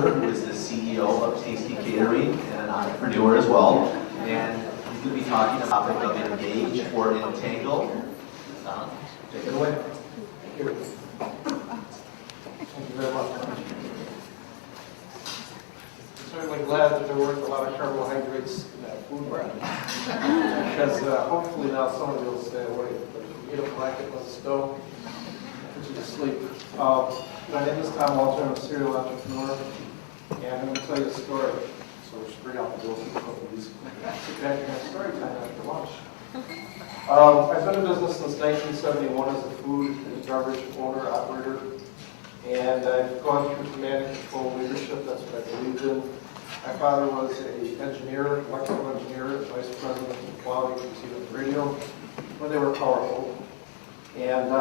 Walter, who is the CEO of Tasty Catering and an entrepreneur as well. And he's going to be talking about the topic of engage or entangle. Take it away. Thank you very much. I'm certainly glad that there weren't a lot of carbohydrates in that food brand. Because hopefully now somebody will stay awake. But if you eat a blanket on the stove, put you to sleep. My name is Tom Walter. I'm a serial entrepreneur. And I'm going to tell you a story. So we should bring out the bills and a couple of these. Sit back and have story time after lunch. I've been in business since 1971 as a food and beverage owner, operator. And I've gone through command and control leadership. That's what I believed in. My father was an engineer, electrical engineer, vice president of quality for radio when they were powerful. And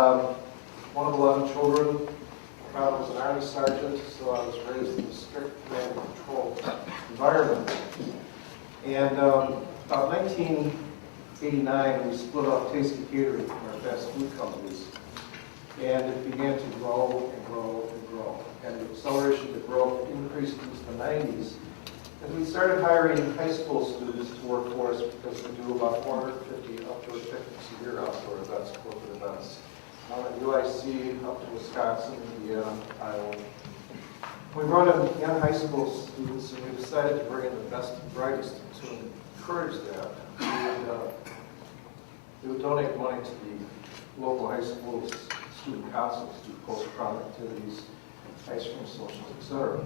one of 11 children. My father was an Army sergeant, so I was raised in a strict command and control environment. And about 1989, we split off Tasty Catering from our fast food companies. And it began to grow and grow and grow. And the acceleration of growth increased into the 90s. And we started hiring high school students to work for us because we do about 450 outdoor picnics a year, outdoor events, corporate events. At UIC, up to Wisconsin, Indiana, Iowa. We brought in young high school students, and we decided to bring in the best and brightest to encourage that. We would donate money to the local high schools, student councils, do post-prom activities, ice cream socials, etc.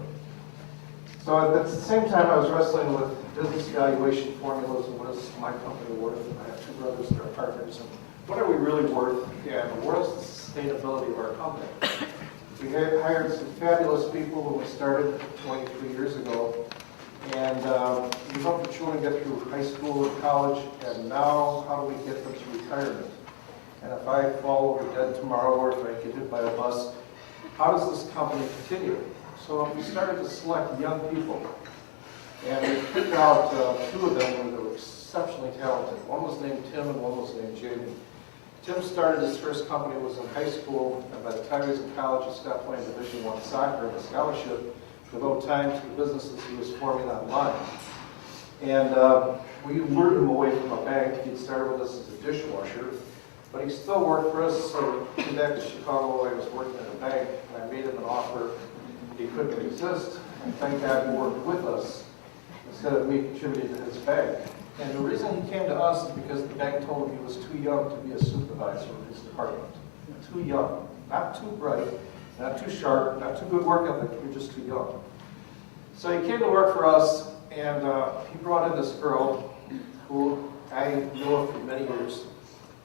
So at the same time, I was wrestling with business valuation formulas and what is my company worth. And I have two brothers that are partners. And what are we really worth? And what is the sustainability of our company? We hired some fabulous people when we started 23 years ago. And we helped the children get through high school and college. And now, how do we get them to retirement? And if I fall over dead tomorrow, or if I get hit by a bus, how does this company continue? So we started to select young people. And we picked out two of them who were exceptionally talented. One was named Tim and one was named Jamie. Tim started his first company, was in high school, and by the time he was in college, he stopped playing Division I soccer and a scholarship to devote time to the businesses he was forming online. And we lured him away from a bank. He'd started with us as a dishwasher, but he still worked for us. So he came back to Chicago while I was working at a bank, and I made him an offer he couldn't resist. And thank God he worked with us instead of me contributing to his bank. And the reason he came to us is because the bank told him he was too young to be a supervisor in his department. Too young, not too bright, not too sharp, not too good work ethic, you're just too young. So he came to work for us, and he brought in this girl who I knew of for many years,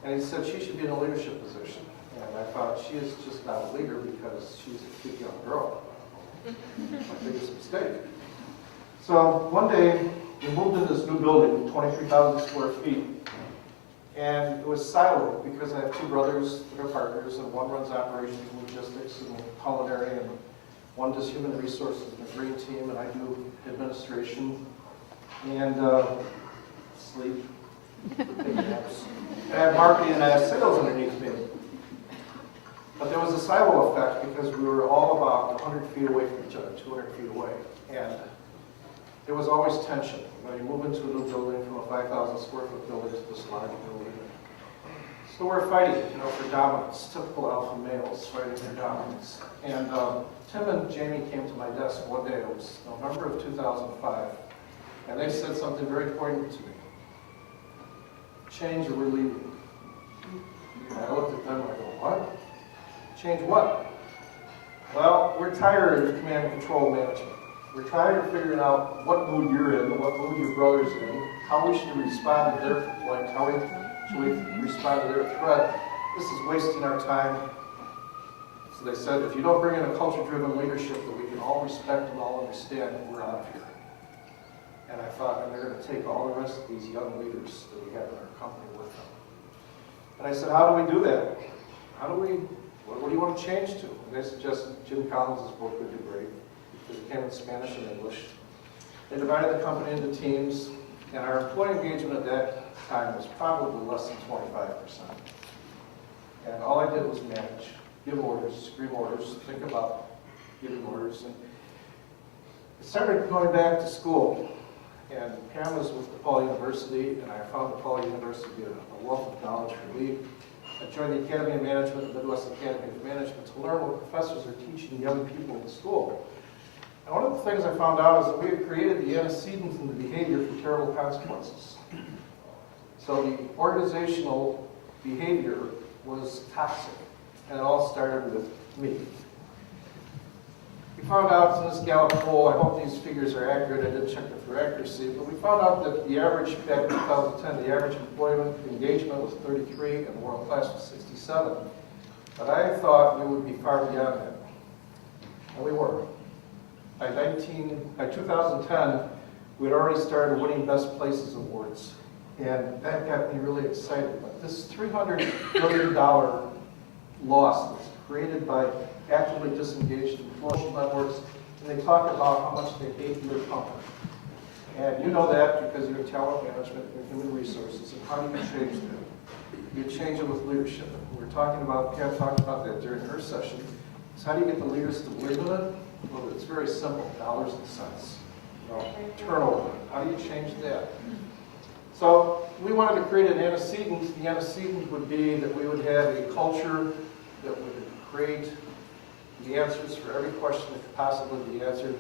and he said she should be in a leadership position. And I thought, she is just not a leader because she's a cute young girl. My biggest mistake. So one day, we moved into this new building, 23,000 square feet, and it was silent because I have two brothers that are partners, and one runs operations, logistics, and culinary, and one does human resources in the green team, and I do administration and sleep, take naps. And I have marketing and I have sales underneath me. But there was a silo effect because we were all about 100 feet away from each other, 200 feet away. And there was always tension. When you move into a new building from a 5,000 square foot building to this large building. So we're fighting, for dominance. Typical alpha males fighting for dominance. And Tim and Jamie came to my desk one day. It was November of 2005. And they said something very important to me. Change or we're leaving. And I looked at them and I go, what? Change what? Well, we're tired of command and control management. We're tired of figuring out what mood you're in, what mood your brother's in, how we should respond to their complaint, how should we respond to their threat. This is wasting our time. So they said, if you don't bring in a culture-driven leadership that we can all respect and all understand, we're out of here. And I thought, and they're going to take all the rest of these young leaders that we have in our company with them. And I said, how do we do that? What do you want to change to? And they suggested Jim Collins' book would do great, because it came in Spanish and English. They divided the company into teams, and our employee engagement at that time was probably less than 25%. And all I did was manage, give orders, scream orders, think about giving orders. And started going back to school, and Pam was with DePaul University, and I found DePaul University a wealth of knowledge for me. I joined the Academy of Management, the Midwest Academy of Management, to learn what professors are teaching young people in school. And one of the things I found out is that we had created the antecedents in the behavior for terrible consequences. So the organizational behavior was toxic, and it all started with me. We found out in this Gallup poll, I hope these figures are accurate, I didn't check them for accuracy, but we found out that the average, back in 2010, the average employment engagement was 33 and the world class was 67. But I thought we would be far beyond that. And we were. By 2010, we had already started winning Best Places awards. And that got me really excited. But this $300 billion loss that's created by actively disengaged social networks, and they talk about how much they hate your company. And you know that because you're in talent management and human resources, and how do you change that? You change it with leadership. We were talking about, Pam talked about that during her session. So how do you get the leaders to believe in it? Well, it's very simple, dollars and cents. You know, turnover, how do you change that? So we wanted to create an antecedent. The antecedent would be that we would have a culture that would create the answers for every question that could possibly be answered.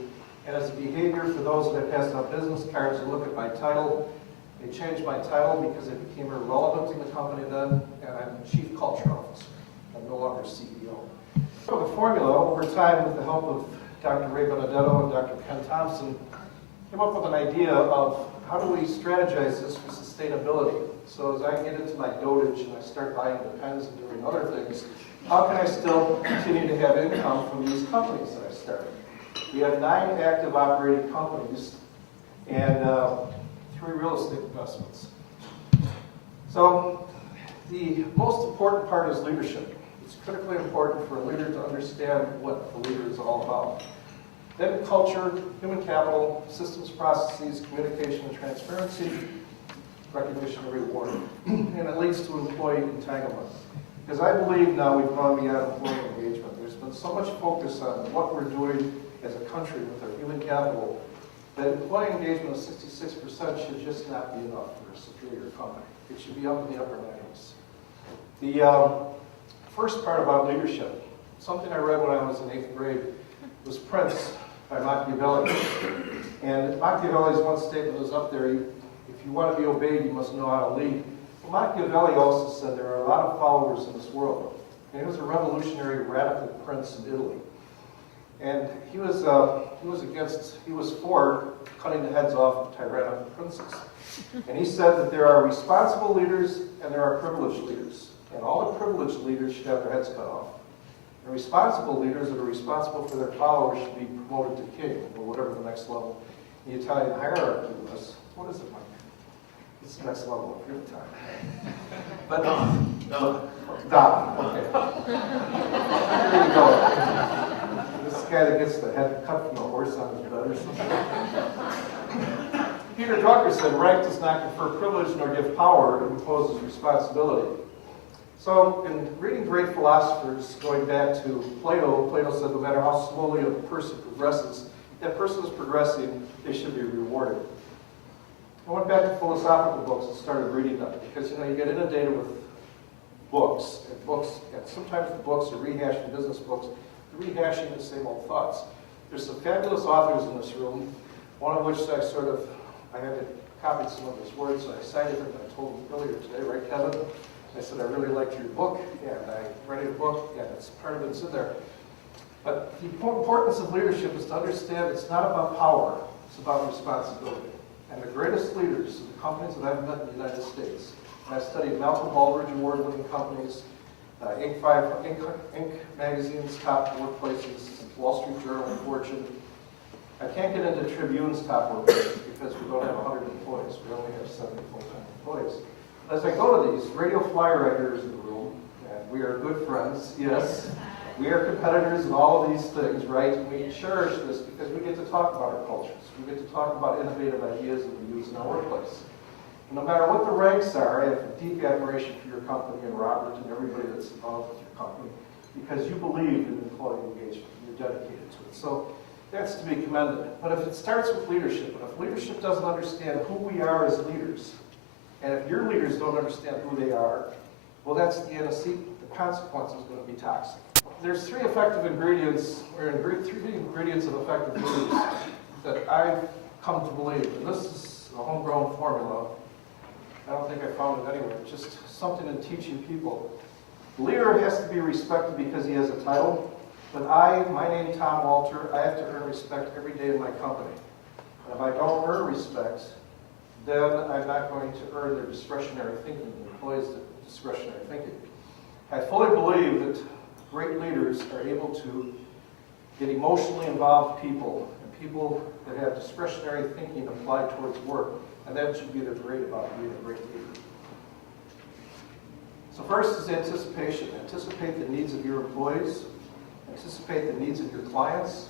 And as a behavior for those that passed out business cards, you look at my title. They changed my title because it became irrelevant in the company then, and I'm Chief Culture Officer. I'm no longer CEO. So the formula, over time, with the help of Dr. Ray Benedetto and Dr. Ken Thompson, came up with an idea of how do we strategize this for sustainability. So as I get into my dotage and I start buying the pens and doing other things, how can I still continue to have income from these companies that I started? We have 9 active operating companies and 3 real estate investments. So the most important part is leadership. It's critically important for a leader to understand what the leader is all about. Then culture, human capital, systems, processes, communication and transparency, recognition and reward. And it leads to employee entanglement. Because I believe now we've gone beyond employee engagement. There's been so much focus on what we're doing as a country with our human capital that employee engagement of 66% should just not be enough for a superior company. It should be up in the upper 90s. The first part about leadership, something I read when I was in 8th grade, was Prince by Machiavelli. And Machiavelli's one statement was up there, if you want to be obeyed, you must know how to lead. Well, Machiavelli also said there are a lot of followers in this world. And he was a revolutionary, radical prince in Italy. And he was for cutting the heads off of tyrannical princes. And he said that there are responsible leaders and there are privileged leaders. And all the privileged leaders should have their heads cut off. And responsible leaders that are responsible for their followers should be promoted to king, or whatever the next level in the Italian hierarchy was. What is it, Mike? It's the next level of your time. But no. Don, okay. There you go. This guy that gets the head cut from a horse on his bed or something. Peter Drucker said, rank does not confer privilege nor give power, it imposes responsibility. So in reading great philosophers, going back to Plato, Plato said no matter how slowly a person progresses, if that person is progressing, they should be rewarded. I went back to philosophical books and started reading them because, you get inundated with books, and sometimes the books are rehashing business books, they're rehashing the same old thoughts. There's some fabulous authors in this room, one of which I had to copy some of his words, so I cited him, and I told him earlier today, right, Kevin? I said, I really liked your book, and I read your book, and it's part of it's in there. But the importance of leadership is to understand it's not about power, it's about responsibility. And the greatest leaders of the companies that I've met in the United States, and I studied Malcolm Baldrige award-winning companies, Inc. magazine's top workplaces, Wall Street Journal, Fortune. I can't get into Tribune's top workplaces because we don't have 100 employees. We only have 70 full-time employees. As I go to these, radio flyer writers in the room, and we are good friends, yes. We are competitors in all of these things, right? And we cherish this because we get to talk about our cultures. We get to talk about innovative ideas that we use in our workplace. And no matter what the ranks are, I have deep admiration for your company and Robert and everybody that's involved with your company because you believe in employee engagement. You're dedicated to it. So that's to be commended. But if it starts with leadership, and if leadership doesn't understand who we are as leaders, and if your leaders don't understand who they are, well, that's the antecedent. The consequence is going to be toxic. There's three effective ingredients, or three ingredients of effective leaders that I've come to believe. And this is a homegrown formula. I don't think I found it anywhere. It's just something in teaching people. The leader has to be respected because he has a title. But my name Tom Walter, I have to earn respect every day in my company. And if I don't earn respect, then I'm not going to earn their discretionary thinking, the employees' discretionary thinking. I fully believe that great leaders are able to get emotionally involved people, and people that have discretionary thinking applied towards work, and that should be the great about being a great leader. So first is anticipation. Anticipate the needs of your employees, anticipate the needs of your clients,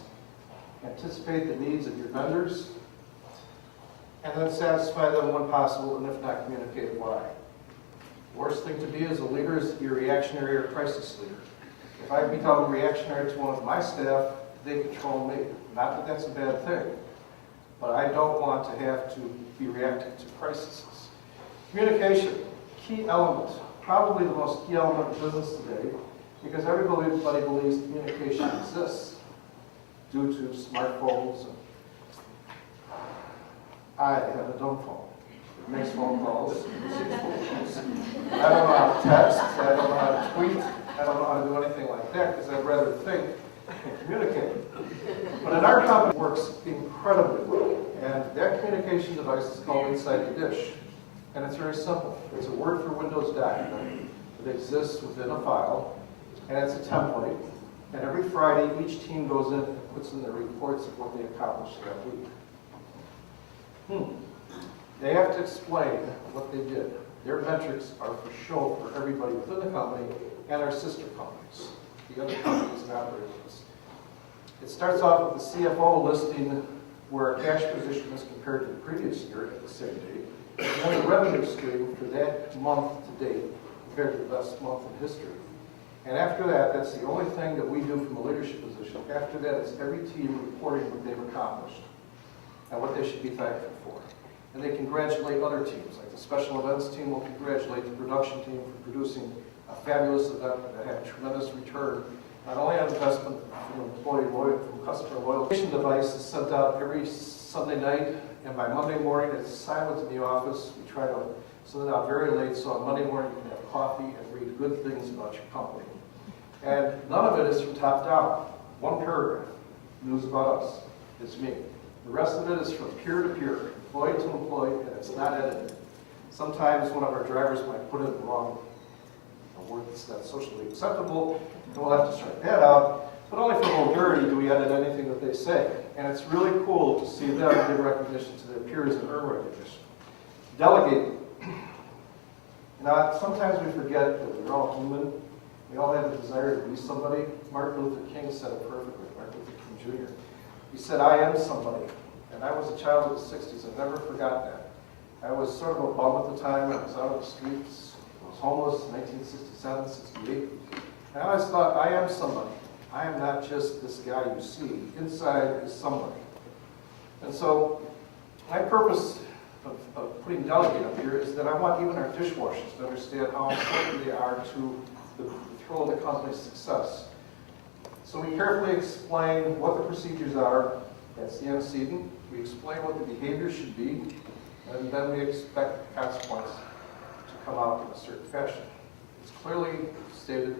anticipate the needs of your vendors, and then satisfy them when possible, and if not, communicate why. The worst thing to be as a leader is to be a reactionary or crisis leader. If I become reactionary to one of my staff, they control me. Not that that's a bad thing, but I don't want to have to be reacting to crises. Communication, key element, probably the most key element of business today, because everybody believes communication exists due to smartphones. I have a dumb phone. It makes phone calls. I don't know how to text. I don't know how to tweet. I don't know how to do anything like that because I'd rather think and communicate. But in our company, it works incredibly well. And that communication device is called Inside the Dish. And it's very simple. It's a Word for Windows document that exists within a file. And it's a template. And every Friday, each team goes in and puts in their reports of what they accomplished that week. They have to explain what they did. Their metrics are for show for everybody within the company and our sister companies, the other companies and operators. It starts off with the CFO listing where our cash position is compared to the previous year at the same date, and then the revenue stream for that month to date compared to the best month in history. And after that, that's the only thing that we do from a leadership position. After that, it's every team reporting what they've accomplished and what they should be thankful for. And they congratulate other teams, like the special events team will congratulate the production team for producing a fabulous event that had tremendous return, not only on investment from employee loyalty, from customer loyalty. The device is sent out every Sunday night, and by Monday morning it's silent in the office. We try to send it out very late, so on Monday morning you can have coffee and read good things about your company. And none of it is from top down. One paragraph, news about us, it's me. The rest of it is from peer to peer, employee to employee, and it's not edited. Sometimes one of our drivers might put in the wrong word that's not socially acceptable, and we'll have to strike that out. But only for vulgarity do we edit anything that they say. And it's really cool to see them give recognition to their peers and earn recognition. Delegate. Now, sometimes we forget that we're all human. We all have a desire to be somebody. Martin Luther King said it perfectly, Martin Luther King Jr. He said, I am somebody. And I was a child of the 60s. I've never forgot that. I was sort of a bum at the time. I was out on the streets. I was homeless in 1967, 68. And I always thought, I am somebody. I am not just this guy you see. Inside is somebody. And so my purpose of putting delegate up here is that I want even our dishwashers to understand how important they are to the thrill of the company's success. So we carefully explain what the procedures are. That's the antecedent. We explain what the behavior should be, and then we expect the consequence to come out in a certain fashion. It's clearly stated,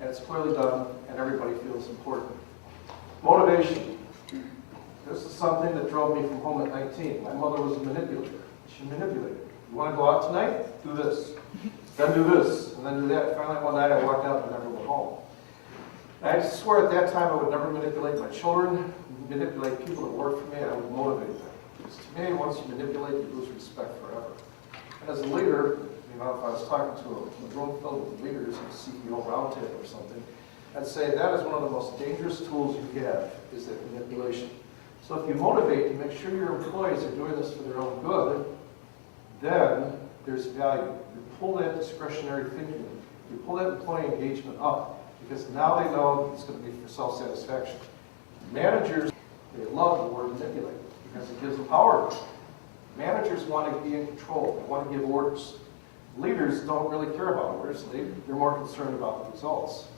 and it's clearly done, and everybody feels important. Motivation. This is something that drove me from home at 19. My mother was a manipulator. She manipulated. You want to go out tonight? Do this. Then do this, and then do that. Finally, one night I walked out and never went home. And I swore at that time I would never manipulate my children, manipulate people that work for me. I would motivate them. Because to me, once you manipulate, you lose respect forever. And as a leader, if I was talking to a room filled with leaders, a CEO roundtable or something, I'd say that is one of the most dangerous tools you have, is that manipulation. So if you motivate and make sure your employees are doing this for their own good, then there's value. You pull that discretionary thinking, you pull that employee engagement up, because now they know it's going to be for self-satisfaction. Managers, They love the word manipulate because it gives them power. Managers want to be in control. They want to give orders. Leaders don't really care about orders. They're more concerned about the results.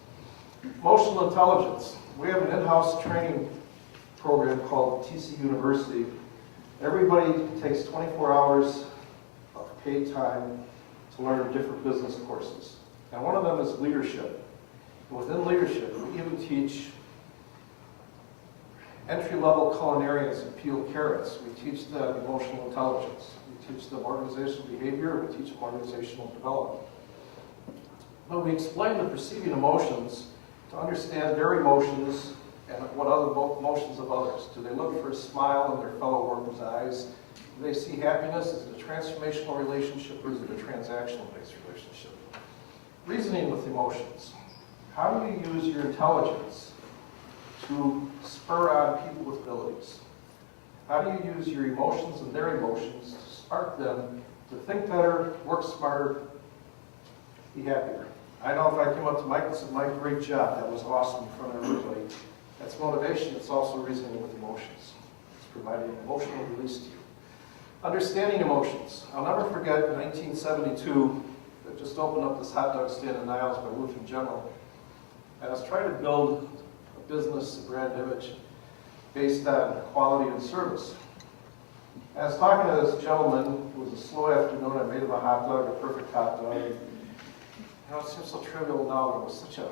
Emotional intelligence. We have an in-house training program called TC University. Everybody takes 24 hours of paid time to learn different business courses. And one of them is leadership. And within leadership, we even teach entry-level culinarians and peel carrots. We teach them emotional intelligence. We teach them organizational behavior. We teach them organizational development. But we explain the perceiving emotions to understand their emotions and what other emotions of others. Do they look for a smile in their fellow workers' eyes? Do they see happiness? Is it a transformational relationship or is it a transactional-based relationship? Reasoning with emotions. How do you use your intelligence to spur on people with abilities? How do you use your emotions and their emotions to spark them to think better, work smarter, be happier? I know if I came up to Mike and said, Mike, great job, that was awesome in front of everybody. That's motivation, it's also reasoning with emotions. It's providing an emotional release to you. Understanding emotions. I'll never forget in 1972, I just opened up this hot dog stand in Niles by Roofing General. And I was trying to build a business, a brand image, based on quality and service. And I was talking to this gentleman. It was a slow afternoon. I made him a hot dog, a perfect hot dog. And, it seems so trivial now, but it was such a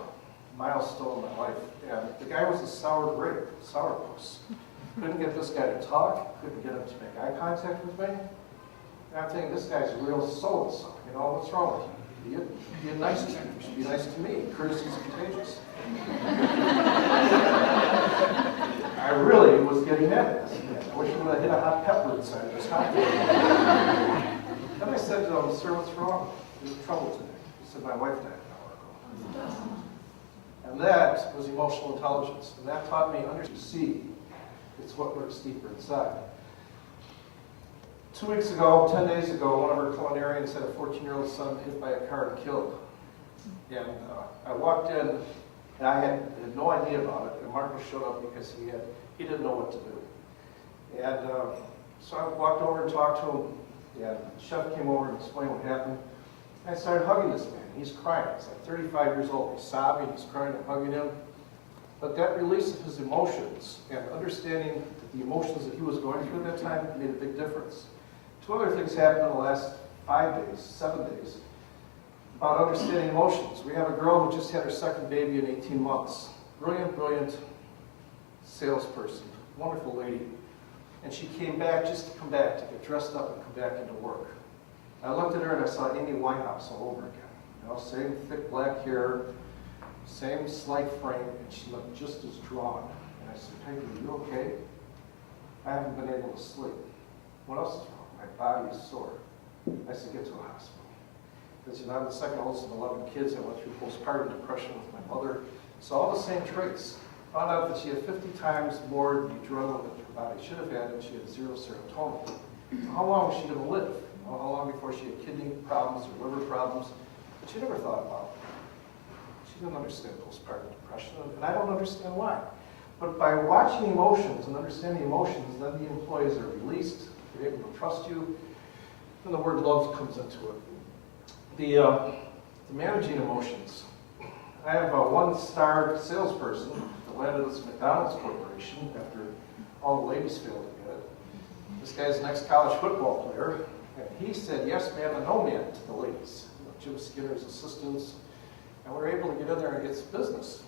milestone in my life. And the guy was a sourpuss. Couldn't get this guy to talk, couldn't get him to make eye contact with me. And I'm thinking, this guy's a real so-and-so. What's wrong with you? Be nice to you. You should be nice to me. Courtesy is contagious. I really was getting mad at this man. I wish I would have hit a hot pepper inside of this hot dog. Then I said to him, sir, what's wrong? There's trouble today. He said, my wife died an hour ago. And that was emotional intelligence. And that taught me to see. It's what lurks deeper inside. 2 weeks ago, 10 days ago, one of our culinarians had a 14-year-old son hit by a car and killed. And I walked in, and I had no idea about it. And Marcus showed up because he didn't know what to do. And so I walked over and talked to him. And the chef came over and explained what happened. And I started hugging this man. He's crying. He's like 35 years old. He's sobbing. He's crying and hugging him. But that release of his emotions and understanding that the emotions that he was going through at that time made a big difference. 2 other things happened in the last 7 days, about understanding emotions. We have a girl who just had her second baby in 18 months. Brilliant salesperson, wonderful lady. And she came back just to get dressed up and come back into work. I looked at her and I saw Amy Winehouse all over again. Same thick black hair, same slight frame, and she looked just as drawn. And I said, Peggy, are you okay? I haven't been able to sleep. What else is wrong? My body is sore. I said, get to a hospital. Because I'm the second oldest of 11 kids. I went through postpartum depression with my mother. So all the same traits. Found out that she had 50 times more adrenaline than her body should have had, and she had 0 serotonin. How long was she going to live? How long before she had kidney problems or liver problems? But she never thought about it. She didn't understand postpartum depression, and I don't understand why. But by watching emotions and understanding emotions, then the employees are released, they're able to trust you, and the word love comes into it. The managing emotions. I have a 1-star salesperson that landed this McDonald's corporation after all the ladies failed to get it. This guy's an ex-college football player, and he said yes man and no man to the ladies. Jim Skinner's assistants, and we were able to get in there and get some business.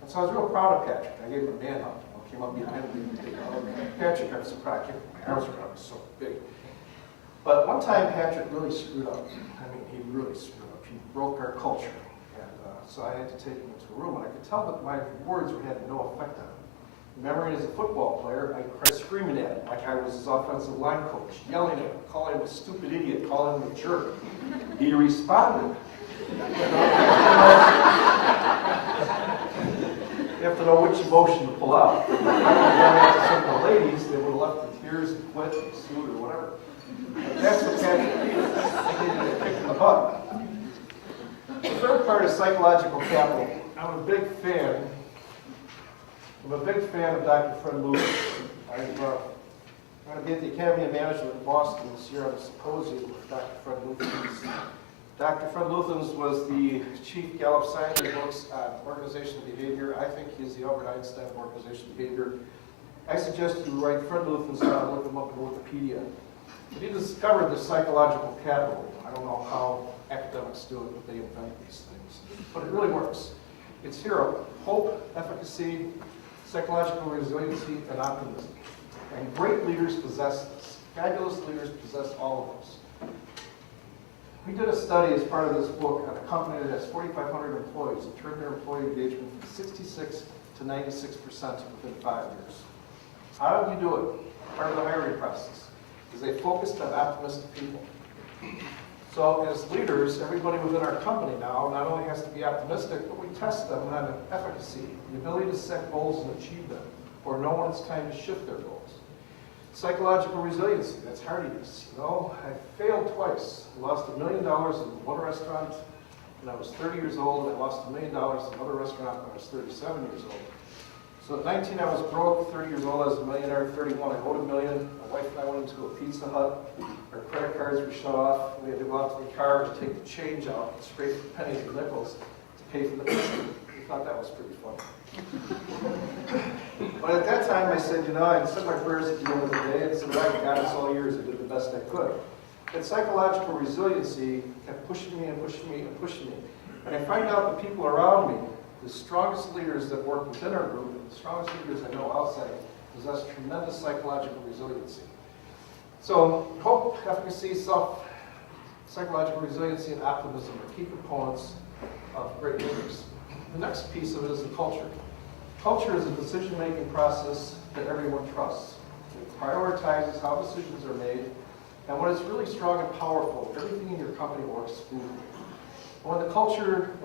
And so I was real proud of Patrick. I gave him a man hug. Came up behind him and Patrick, I'm surprised. My arms were so big. But one time Patrick really screwed up. He really screwed up. He broke our culture. And so I had to take him into a room. And I could tell that my words had no effect on him. Remembering as a football player, I cried screaming at him like I was his offensive line coach, yelling at him, calling him a stupid idiot, calling him a jerk. He responded. You have to know which emotion to pull out. If I would have gone after some of the ladies, they would have left in tears and quit and sued or whatever. But that's what Patrick did. They needed to kick in the butt. The third part is psychological capital. I'm a big fan. I'm a big fan of Dr. Fred Lewis. I'm going to be at the Academy of Management in Boston this year on a symposium with Dr. Fred Luthens. Dr. Fred Luthens was the chief Gallup Science books on organizational behavior. I think he's the Albert Einstein of organizational behavior. I suggest you write Fred Luthens down, look him up in Wikipedia. But he discovered the psychological category. I don't know how academics do it, but they invent these things. But it really works. It's here: hope, efficacy, psychological resiliency, and optimism. And great leaders possess this. Fabulous leaders possess all of those. We did a study as part of this book on a company that has 4,500 employees and turned their employee engagement from 66 to 96% within 5 years. How did we do it? Part of the hiring process. Because they focused on optimistic people. So as leaders, everybody within our company now not only has to be optimistic, but we test them on efficacy, the ability to set goals and achieve them, or know when it's time to shift their goals. Psychological resiliency, that's hardiness. You know, I failed twice. I lost $1 million in one restaurant when I was 30 years old. I lost $1 million in another restaurant when I was 37 years old. So at 19, I was broke. 30 years old, I was a millionaire. 31, I owed $1 million. My wife and I went into a Pizza Hut. Our credit cards were shut off. We had to go out to the car to take the change out and scrape the pennies and nickels to pay for the pizza. We thought that was pretty funny. But at that time, I said, you know, I said my prayers at the end of the day and said, right, God, it's all yours. I did the best I could. That psychological resiliency kept pushing me and pushing me and pushing me. And I find out the people around me, the strongest leaders that work within our group, and the strongest leaders I know outside, possess tremendous psychological resiliency. So hope, efficacy, psychological resiliency, and optimism are key components of great leaders. The next piece of it is the culture. Culture is a decision-making process that everyone trusts. It prioritizes how decisions are made, and when it's really strong and powerful, everything in your company works smoothly. When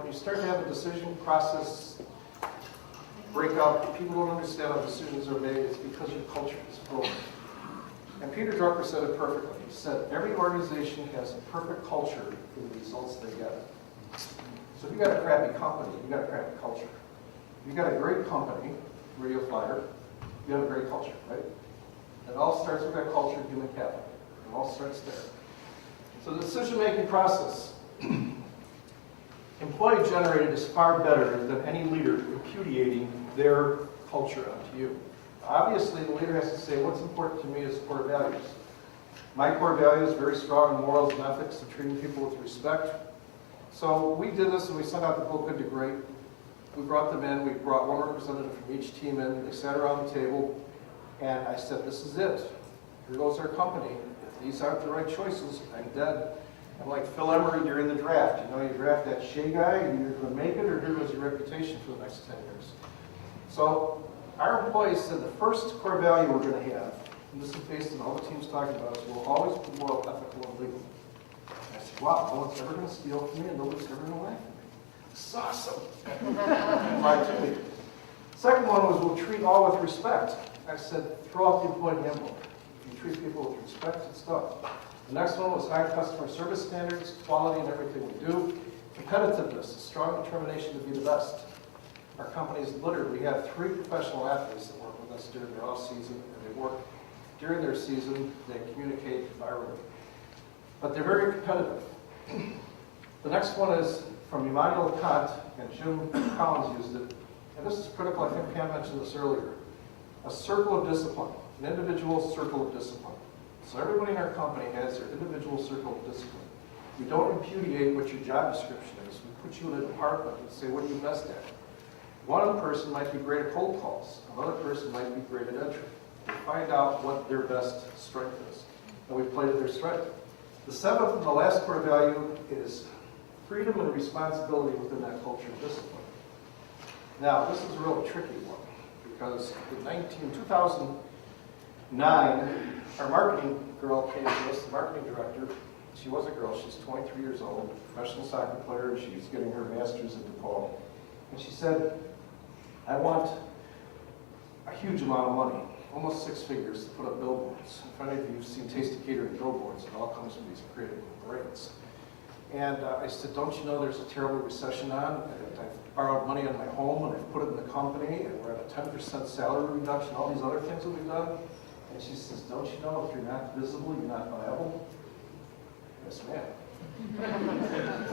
you start to have a decision process break up, people don't understand how decisions are made, it's because your culture is broken. And Peter Drucker said it perfectly. He said, every organization has a perfect culture for the results they get. So if you've got a crappy company, you've got a crappy culture. If you've got a great company, Radio Flyer, you have a great culture, right? It all starts with that culture, human capital. It all starts there. So the decision-making process, employee generated, is far better than any leader imputing their culture onto you. Obviously, the leader has to say, what's important to me is core values. My core value is very strong in morals and ethics and treating people with respect. So we did this and we sent out the book Good to Great. We brought them in, we brought one representative from each team in, they sat around the table, and I said, this is it. Here goes our company. If these aren't the right choices, I'm dead. I'm like Phil Emery during the draft. You know, you draft that Shea guy, you're either going to make it or here goes your reputation for the next 10 years. So our employees said the first core value we're going to have, and this is based on all the teams talking about, is we'll always be moral, ethical, and legal. And I said, wow, no one's ever going to steal from me and nobody's ever going to laugh at me. This is awesome. Right to me. Second one was we'll treat all with respect. I said, throw out the employee handbook. You treat people with respect, it's done. The next one was high customer service standards, quality in everything we do, competitiveness, a strong determination to be the best. Our company is littered. We have 3 professional athletes that work with us during their off-season, and they work during their season. They communicate virally. But they're very competitive. The next one is from Immanuel Kant, and Jim Collins used it, and this is critical. I think Pam mentioned this earlier. A circle of discipline, an individual circle of discipline. So everybody in our company has their individual circle of discipline. We don't imputate what your job description is. We put you in a department and say, what are you best at? One person might be great at cold calls. Another person might be great at entry. We find out what their best strength is, and we play to their strength. The 7th and the last core value is freedom and responsibility within that culture of discipline. Now, this is a real tricky one, because in 2009, our marketing girl came to us, the marketing director. She was a girl, she's 23 years old, professional soccer player, and she's getting her master's in DePaul. And she said, I want a huge amount of money, almost 6 figures, to put up billboards. If any of you have seen Tasty Catering billboards, it all comes from these creative brains. And I said, don't you know there's a terrible recession on? And I've borrowed money on my home and I've put it in the company and we're at a 10% salary reduction, all these other things that we've done. And she says, don't you know if you're not visible, you're not viable? Yes, ma'am.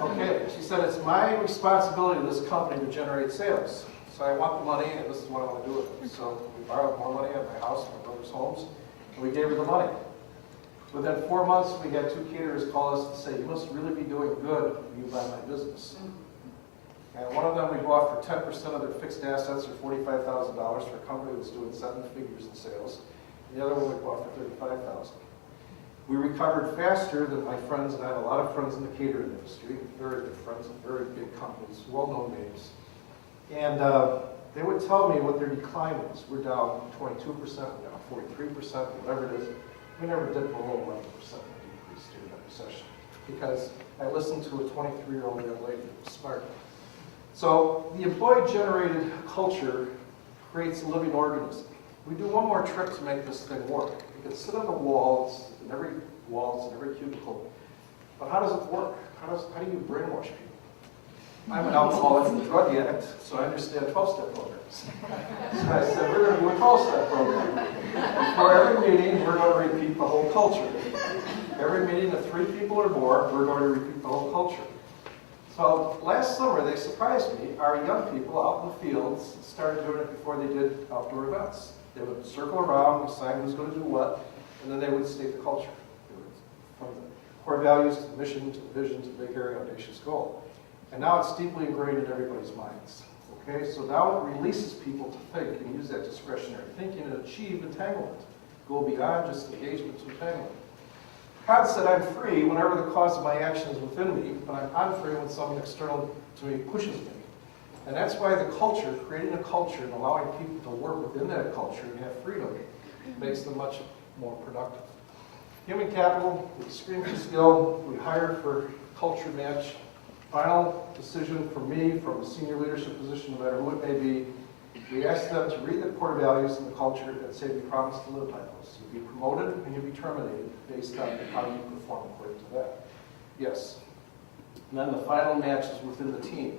Okay, she said, it's my responsibility to this company to generate sales. So I want the money and this is what I want to do with it. So we borrowed more money at my house, my brother's homes, and we gave her the money. Within 4 months, we had 2 caterers call us and say, you must really be doing good when you buy my business. And one of them we bought for 10% of their fixed assets, or $45,000 for a company that was doing 7 figures in sales. And the other one we bought for $35,000. We recovered faster than my friends, and I have a lot of friends in the catering industry, very good friends, very big companies, well-known names. And they would tell me what their decline was. We're down 22%, we're down 43%, whatever it is. We never did below 11% decrease during that recession because I listened to a 23-year-old young lady who was smart. So the employee-generated culture creates a living organism. We do one more trick to make this thing work. You can sit on the walls, in every cubicle, but how does it work? How do you brainwash people? I'm an alcoholic and drug addict, so I understand 12-step programs. So I said, we're going to do a 12-step program. Before every meeting, we're going to repeat the whole culture. Every meeting of 3 people or more, we're going to repeat the whole culture. So last summer, they surprised me. Our young people out in the fields started doing it before they did outdoor events. They would circle around, decide who's going to do what, and then they would state the culture. From the core values to the mission to the vision to the big, hairy, audacious goal. And now it's deeply ingrained in everybody's minds. Okay, so now it releases people to think and use that discretionary thinking and achieve entanglement. Go beyond just engagement to entanglement. God said I'm free whenever the cause of my action is within me, but I'm unfree when someone external to me pushes me. And that's why the culture, creating a culture and allowing people to work within that culture and have freedom, makes them much more productive. Human capital, we screen for skill, we hire for culture match. Final decision for me, from a senior leadership position, no matter who it may be, we ask them to read the core values and the culture and say we promise to live by those. You'll be promoted and you'll be terminated based on how you perform according to that. Yes. And then the final match is within the team,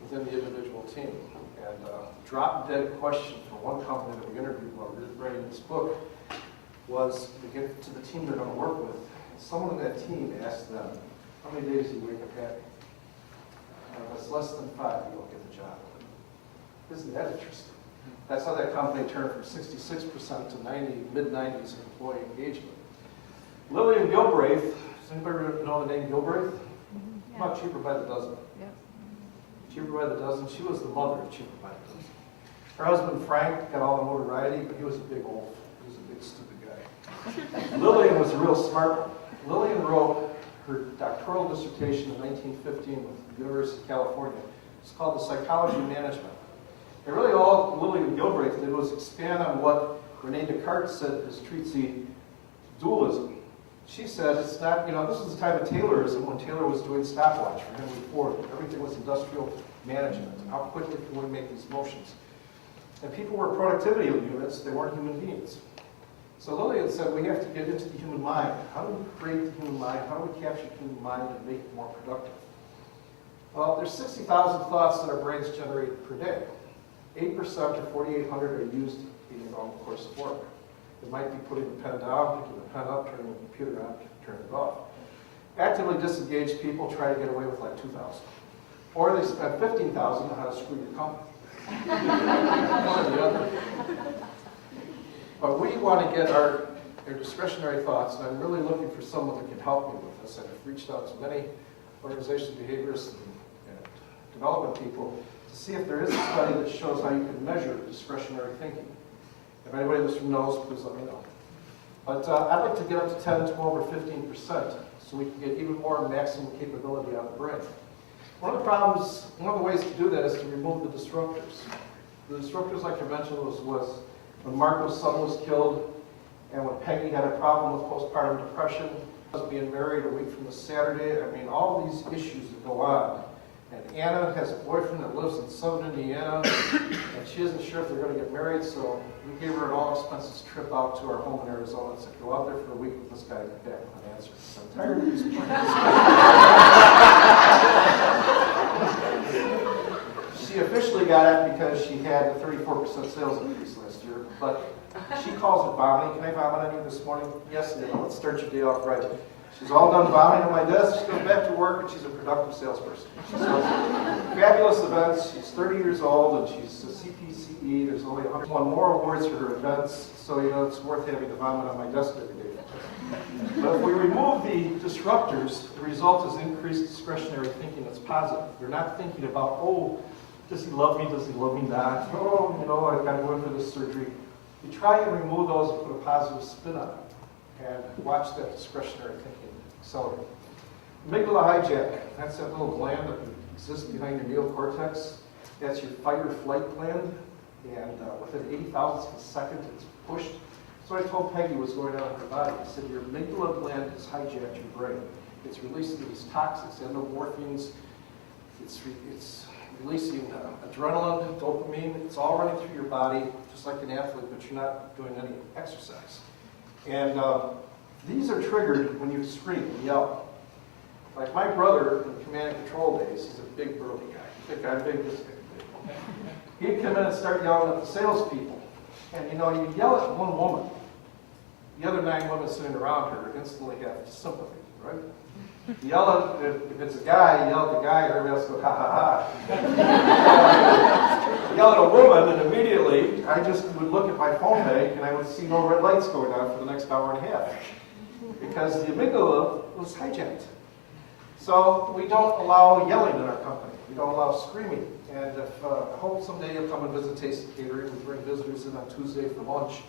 within the individual team. And drop-dead question for one company that we interviewed while we were writing this book was to get to the team they're going to work with. Someone in that team asked them, how many days do you wake up happy? If it's less than 5, you don't get the job. Isn't that interesting? That's how that company turned from 66% to mid-90s in employee engagement. Lillian Gilbraith, does anybody know the name Gilbraith? Yeah. About Cheaper by the Dozen. Yeah. Cheaper by the Dozen. She was the mother of Cheaper by the Dozen. Her husband Frank got all the notoriety, but he was a big wolf. He was a big stupid guy. Lillian was a real smart one. Lillian wrote her doctoral dissertation in 1915 with the University of California. It's called The Psychology of Management. And really all Lillian Gilbraith did was expand on what Rene Descartes said in his treatise, Dualism. She said it's not, this is the time of Taylorism when Taylor was doing stopwatch for Henry Ford. Everything was industrial management. How quickly can we make these motions? And people were productivity units, they weren't human beings. So Lillian said we have to get into the human mind. How do we create the human mind? How do we capture the human mind and make it more productive? Well, there's 60,000 thoughts that our brains generate per day. 8% or 4,800 are used in the normal course of work. It might be putting the pen down, picking the pen up, turning the computer on, turning it off. Actively disengaged people try to get away with like 2,000. Or they spend 15,000 on how to screw your company. One or the other. But we want to get our discretionary thoughts, and I'm really looking for someone that can help me with this. And I've reached out to many organizations, behaviorists, and development people to see if there is a study that shows how you can measure discretionary thinking. If anybody in this room knows, please let me know. But I'd like to get up to 10, 12, or 15% so we can get even more maximum capability out of the brain. One of the ways to do that is to remove the disruptors. The disruptors, like I mentioned, was when Marco's son was killed, and when Peggy had a problem with postpartum depression, being married a week from the Saturday. I mean, all these issues that go on. And Anna has a boyfriend that lives in southern Indiana, and she isn't sure if they're going to get married, so we gave her an all-expenses trip out to our home in Arizona and said, go out there for a week with this guy and get back with an answer. So I'm tired of these plans. She officially got it because she had a 34% sales increase last year, but she calls it vomiting. Can I vomit on you this morning? Yes, let's start your day off right. She's all done vomiting on my desk. She goes back to work, and she's a productive salesperson. She sells fabulous events. She's 30 years old, and she's a CPCE. There's only 101 more awards for her events, so it's worth having to vomit on my desk every day. But if we remove the disruptors, the result is increased discretionary thinking that's positive. They're not thinking about, oh, does he love me? Does he love me not? Oh, I've got to go in for this surgery. You try and remove those and put a positive spin on it, and watch that discretionary thinking accelerate. Amygdala hijack, that's that little gland that exists behind your neocortex. That's your fight or flight gland, and within 80 thousandths of a second, it's pushed. So I told Peggy what's going on in her body. I said, your amygdala gland has hijacked your brain. It's releasing these toxins, endomorphines. It's releasing adrenaline, dopamine. It's all running through your body, just like an athlete, but you're not doing any exercise. And these are triggered when you scream and yell. Like my brother in command and control days, he's a big burly guy. You think I'm big, this guy big. He'd come in and start yelling at the salespeople. And you yell at one woman, the other 9 women sitting around her instantly have sympathy, right? You yell at, if it's a guy, you yell at the guy, and everybody else goes, ha ha ha. You yell at a woman, and immediately I just would look at my phone bank and I would see no red lights going on for the next hour and a half. Because the amygdala was hijacked. So we don't allow yelling in our company. We don't allow screaming. And I hope someday you'll come and visit Tasty Catering. We bring visitors in on Tuesday for lunch.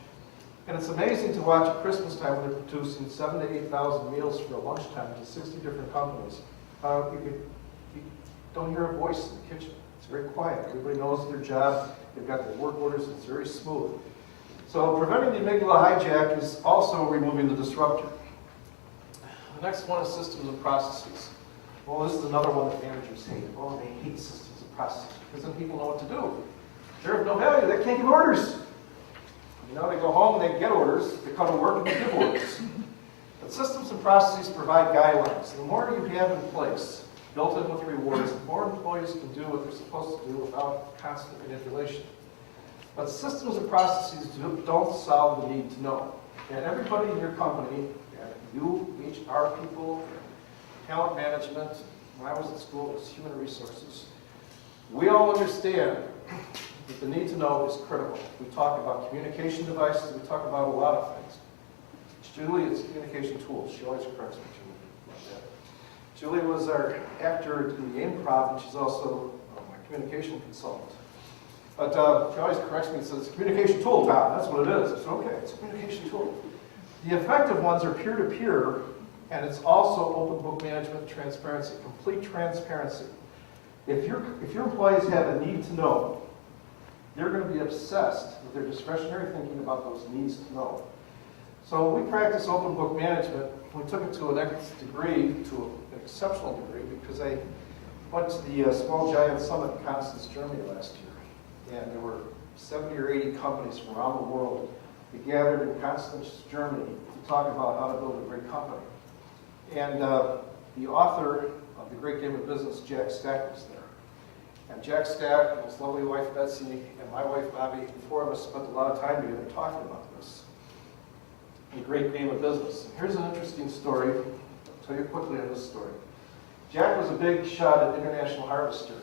And it's amazing to watch at Christmas time when they're producing 7,000 to 8,000 meals for a lunchtime to 60 different companies. You don't hear a voice in the kitchen. It's very quiet. Everybody knows their job. They've got their work orders. It's very smooth. So preventing the amygdala hijack is also removing the disruptor. The next one is systems and processes. Well, this is another one that managers hate. Oh, they hate systems and processes because then people know what to do. They're of no value. They can't give orders. They go home and they get orders. They come to work and they give orders. But systems and processes provide guidelines. The more you have in place, built in with rewards, the more employees can do what they're supposed to do without constant manipulation. But systems and processes don't solve the need to know. And everybody in your company, you, HR people, talent management, when I was at school, it was human resources. We all understand that the need to know is critical. We talk about communication devices, we talk about a lot of things. Julie is communication tools. She always corrects me, Julie, about that. Julie was our actor in the improv, and she's also my communication consultant. But she always corrects me and says, communication tool, Tom, that's what it is. I said, okay, it's a communication tool. The effective ones are peer-to-peer, and it's also open book management transparency, complete transparency. If your employees have a need to know, they're going to be obsessed with their discretionary thinking about those needs to know. So we practice open book management. We took it to an degree, to an exceptional degree, because I went to the Small Giant Summit in Constance, Germany last year. And there were 70 or 80 companies from around the world that gathered in Constance, Germany to talk about how to build a great company. And the author of The Great Game of Business, Jack Stack, was there. And Jack Stack and his lovely wife Betsy and my wife Bobby, the 4 of us spent a lot of time together talking about this. The Great Game of Business. And here's an interesting story. I'll tell you quickly on this story. Jack was a big shot at International Harvester.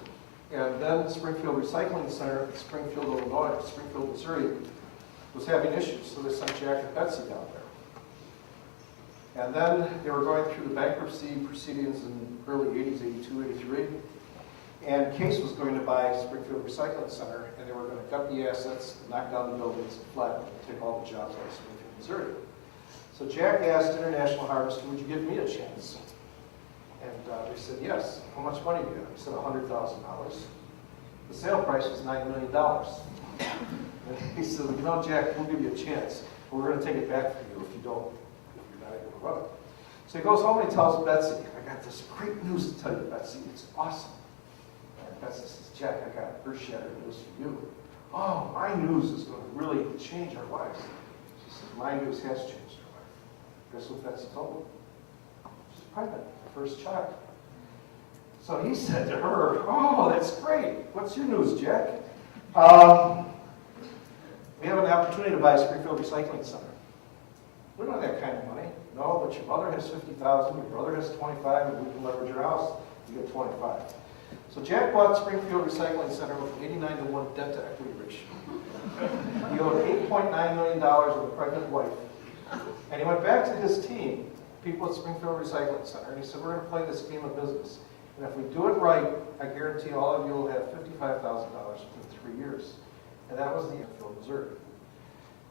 And then Springfield Recycling Center in Springfield, Illinois, Springfield, Missouri, was having issues. So they sent Jack and Betsy down there. And then they were going through the bankruptcy proceedings in early 80s, 82, 83. And Case was going to buy Springfield Recycling Center, and they were going to gut the assets, knock down the buildings, and flatten it, and take all the jobs out of Springfield, Missouri. So Jack asked International Harvester, would you give me a chance? And they said, yes. How much money do you have? He said, $100,000. The sale price was $9 million. And he said, Jack, we'll give you a chance, but we're going to take it back from you if you're not able to run it. So he goes home and he tells Betsy, I got this great news to tell you, Betsy. It's awesome. Betsy says, Jack, I got earth-shattering news for you. Oh, my news is going to really change our lives. She says, my news has changed our life. Guess what Betsy told me? She's pregnant, her first child. So he said to her, oh, that's great. What's your news, Jack? We have an opportunity to buy a Springfield Recycling Center. We don't have that kind of money. No, but your mother has $50,000, your brother has $25,000, and we can leverage your house, you get $25,000. So Jack bought Springfield Recycling Center with an 89-to-1 debt to equity ratio. He owed $8.9 million with a pregnant wife. And he went back to his team, people at Springfield Recycling Center, and he said, we're going to play this game of business. And if we do it right, I guarantee all of you will have $55,000 within 3 years. And that was the Enfield, Missouri.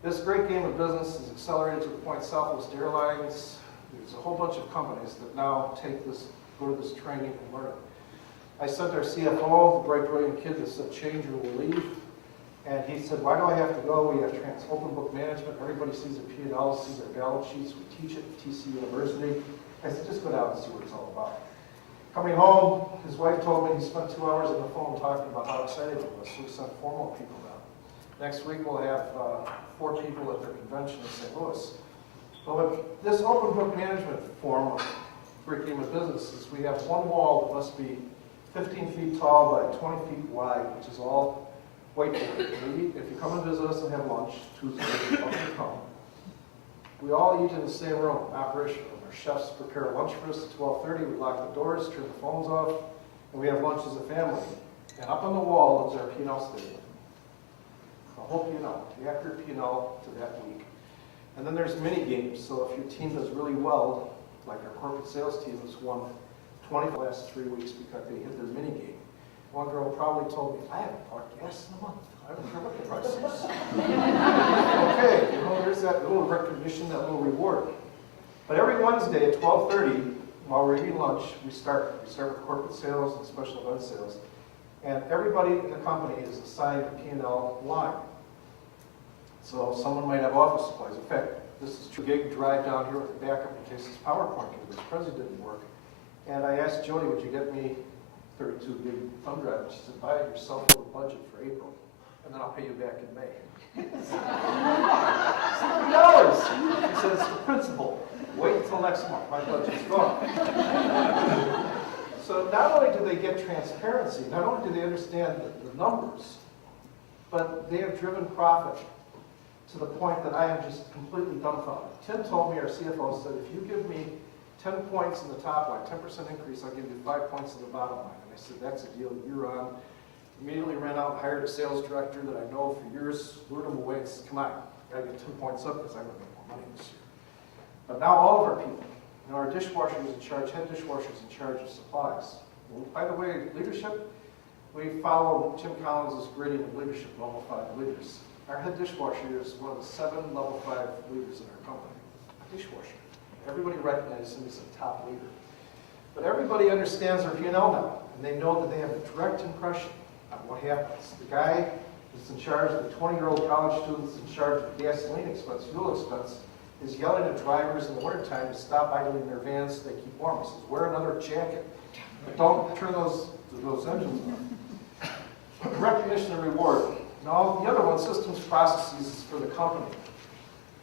This great game of business is accelerated to the point Southwest Airlines, there's a whole bunch of companies that now take this, go to this training and learn it. I sent our CFO, the bright, brilliant kid that said change or we'll leave. And he said, why do I have to go? We have open book management. Everybody sees their P&L, sees their balance sheets. We teach it at TC University. I said, just go down and see what it's all about. Coming home, his wife told me he spent 2 hours on the phone talking about how excited he was. So we sent 4 more people down. Next week, we'll have 4 people at their convention in St. Louis. But this open book management form of great game of business is we have one wall that must be 15 feet tall by 20 feet wide, which is all whiteboard. If you come and visit us and have lunch, Tuesday, come. We all eat in the same room, operation room. Our chefs prepare lunch for us at 12:30. We lock the doors, turn the phones off, and we have lunch as a family. And up on the wall is our P&L statement. I hope you know, the accurate P&L to that week. And then there's mini games. So if your team does really well, like our corporate sales team has won 20 the last 3 weeks because they hit their mini game. One girl probably told me, I haven't bought gas in a month. I don't care what the price is. Okay, you know, there's that little recognition, that little reward. But every Wednesday at 12:30, while we're eating lunch, we start. We start with corporate sales and special event sales. And everybody in the company is assigned a P&L line. So someone might have office supplies. In fact, this is a gig drive down here with the backup in case this PowerPoint can, which president didn't work. And I asked Jody, would you get me 32 gig thumb drive? And she said, buy it yourself with a budget for April, and then I'll pay you back in May. $60. She said, it's the principle. Wait until next month. My budget's gone. So not only do they get transparency, not only do they understand the numbers, but they have driven profit to the point that I am just completely dumbfounded. Tim told me, our CFO said, if you give me 10 points in the top line, 10% increase, I'll give you 5 points in the bottom line. And I said, that's a deal you're on. Immediately ran out and hired a sales director that I know for years, lured him away and said, come on, I gotta get 2 points up because I'm gonna make more money this year. But now all of our people, you know, our dishwasher is in charge, head dishwasher is in charge of supplies. And by the way, leadership, we follow Jim Collins' grading of leadership, level 5 leaders. Our head dishwasher is one of the 7 level 5 leaders in our company, a dishwasher. Everybody recognizes him as a top leader. But everybody understands their P&L now, and they know that they have a direct impression on what happens. The guy that's in charge of the 20-year-old college student that's in charge of gasoline expense, fuel expense, is yelling at drivers in the wintertime to stop idling their vans so they keep warm. He says, wear another jacket. Don't turn those engines on. Recognition and reward. Now, the other one, systems processes, is for the company.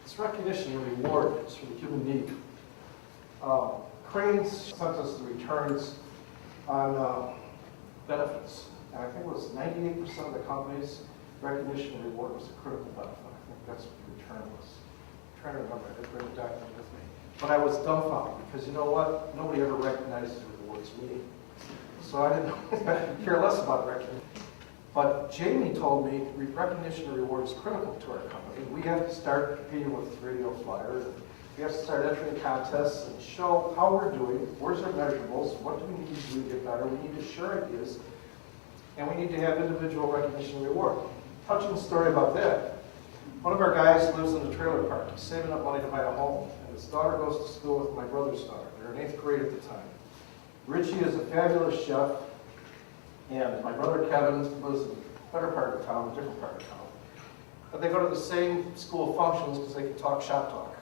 This recognition and reward is for the human need. Cranes sent us the returns on benefits. And I think it was 98% of the companies, recognition and reward was a critical benefit. I think that's what the return was. I'm trying to remember, I didn't bring the document with me. But I was dumbfounded because you know what? Nobody ever recognizes the rewards me. So I didn't care less about recognition. But Jamie told me recognition and reward is critical to our company. We have to start competing with radio flyers. We have to start entering contests and show how we're doing, where's our measurables, what do we need to do to get better. We need to share ideas, and we need to have individual recognition and reward. Touching story about that. One of our guys lives in a trailer park. He's saving up money to buy a home, and his daughter goes to school with my brother's daughter. They're in 8th grade at the time. Richie is a fabulous chef. And my brother Kevin lives in a better part of town, a different part of town. But they go to the same school functions because they can talk shop talk.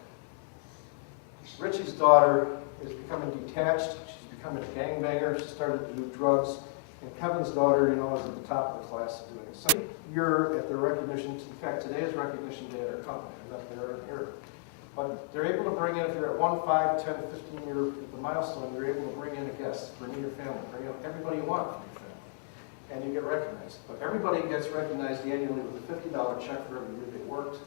Richie's daughter is becoming detached. She's becoming a gangbanger. She started to do drugs. And Kevin's daughter, you know, is at the top of the class doing it. So you're at the recognition, in fact, today is recognition day at our company. I'm not there and here. But they're able to bring in, if you're at 1, 5, 10, 15 year the milestone, you're able to bring in a guest, bring in your family, bring in everybody you want from your family. And you get recognized. But everybody gets recognized annually with a $50 check for every year they worked.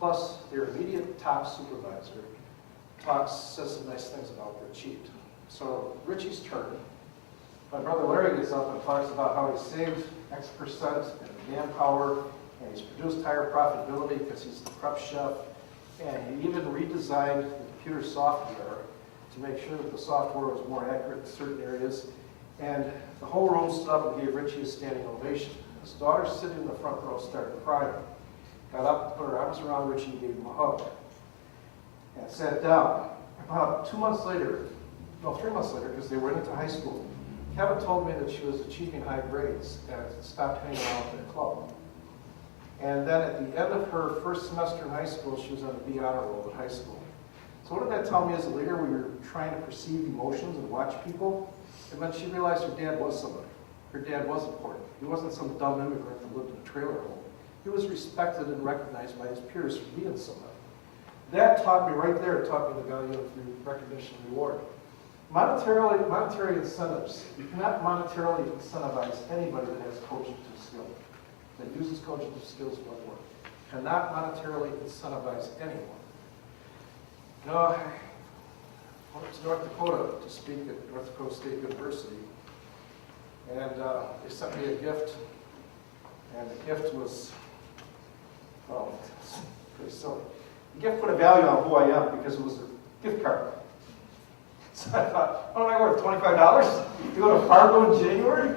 Plus, their immediate top supervisor says some nice things about what they achieved. So Richie's turn. My brother Larry gets up and talks about how he saved X percent in manpower, and he's produced higher profitability because he's the prep chef, and he even redesigned the computer software to make sure that the software was more accurate in certain areas. And the whole room stood up and gave Richie a standing ovation. His daughter, sitting in the front row, started crying. Got up, put her arms around Richie, and gave him a hug. And sat down. About 2 months later, no, 3 months later, because they went into high school, Kevin told me that she was achieving high grades and stopped hanging out in the club. And then at the end of her first semester in high school, she was on the B honor roll at high school. So what did that tell me as a leader when you're trying to perceive emotions and watch people? It meant she realized her dad was somebody. Her dad was important. He wasn't some dumb immigrant that lived in a trailer home. He was respected and recognized by his peers for being somebody. That taught me right there, it taught me the value of recognition and reward. Monetary incentives. You cannot monetarily incentivize anybody that has cognitive skill, that uses cognitive skills for work. You cannot monetarily incentivize anyone. You know, I went to North Dakota to speak at North Dakota State University, and they sent me a gift, and the gift was, well, it's pretty silly. The gift put a value on who I am because it was a gift card. So I thought, what am I worth, $25 to go to Fargo in January?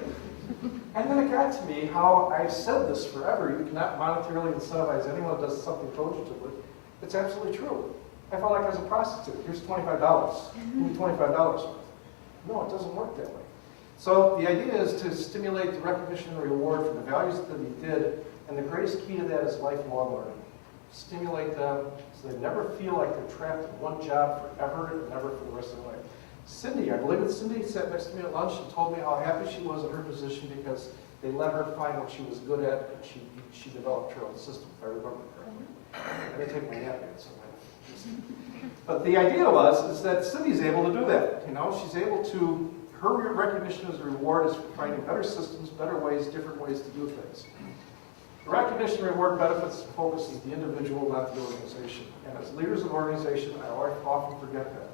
And then it got to me how I've said this forever. You cannot monetarily incentivize anyone that does something cognitively. It's absolutely true. I felt like I was a prostitute. Here's $25. Give me $25. No, it doesn't work that way. So the idea is to stimulate the recognition and reward for the values that he did, and the greatest key to that is lifelong learning. Stimulate them so they never feel like they're trapped in one job forever and never for the rest of their life. Cindy, I believe it's Cindy, sat next to me at lunch and told me how happy she was in her position because they let her find what she was good at, and she developed her own system, if I remember correctly. I didn't take my nap yet, so but the idea is that Cindy's able to do that. You know, she's able to, her recognition as a reward is for finding better systems, better ways, different ways to do things. The recognition and reward benefits focuses the individual, not the organization. And as leaders of an organization, I often forget that.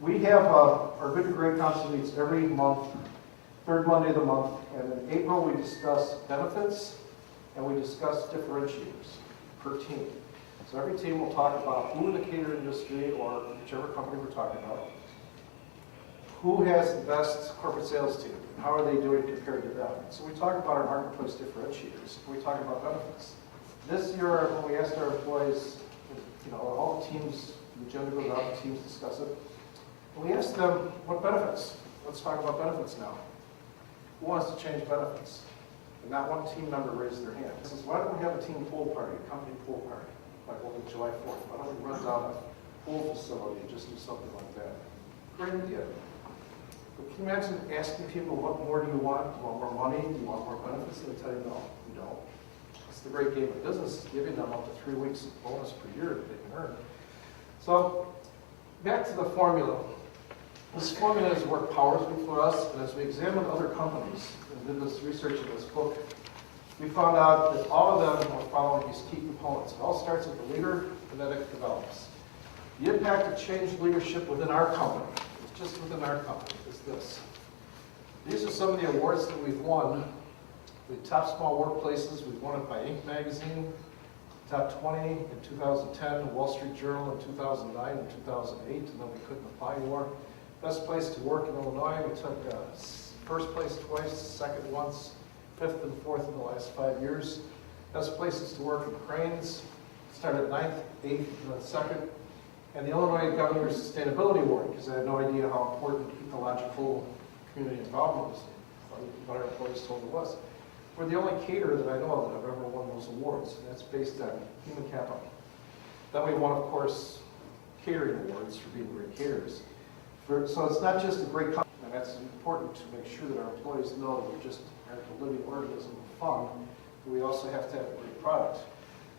We have our Good to Great Council meets every month, third Monday of the month, and in April we discuss benefits and we discuss differentiators per team. So every team will talk about who in the catering industry or whichever company we're talking about, who has the best corporate sales team, how are they doing compared to them. So we talk about our marketplace differentiators, we talk about benefits. This year when we asked our employees, you know, all the teams, the agenda goes out, the teams discuss it, and we asked them, what benefits? Let's talk about benefits now. Who wants to change benefits? And not one team member raised their hand. This is, why don't we have a team pool party, a company pool party, like on July 4th? Why don't we rent out a pool facility and just do something like that? Great idea. But can you imagine asking people, what more do you want? Do you want more money? Do you want more benefits? They tell you, no, you don't. It's the great game of business, giving them up to 3 weeks of bonus per year that they can earn. So, back to the formula. This formula has worked powerfully for us, and as we examined other companies and did this research in this book, we found out that all of them were following these key components. It all starts with the leader, and then it develops. The impact of change leadership within our company, just within our company, is this. These are some of the awards that we've won. The top small workplaces, we've won it by Inc. magazine, top 20 in 2010, Wall Street Journal in 2009 and 2008, and then we couldn't apply more. Best place to work in Illinois, we took first place twice, second once, fifth and fourth in the last 5 years. Best places to work in Cranes, started 9th, 8th, and then 2nd. And the Illinois Governor's Sustainability Award, because I had no idea how important ecological community involvement was, what our employees told it was. We're the only caterer that I know of that have ever won those awards, and that's based on human capital. Then we won, of course, catering awards for being great caterers. So it's not just a great company. And that's important to make sure that our employees know that we just aren't a living organism of fun, but we also have to have a great product.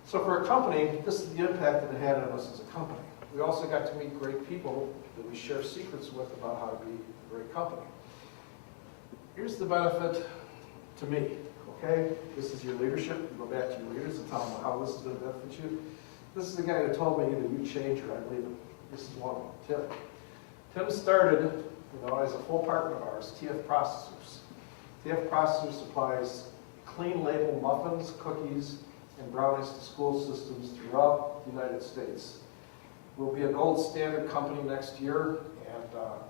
So for a company, this is the impact that it had on us as a company. We also got to meet great people that we share secrets with about how to be a great company. Here's the benefit to me, okay? This is your leadership. You go back to your leaders and tell them how this is going to benefit you. This is the guy who told me either you change or I believe it. This is one of them, Tim. Tim started, as a full partner of ours, TF Processors. TF Processors supplies clean label muffins, cookies, and brownies to school systems throughout the United States. We'll be a gold standard company next year, and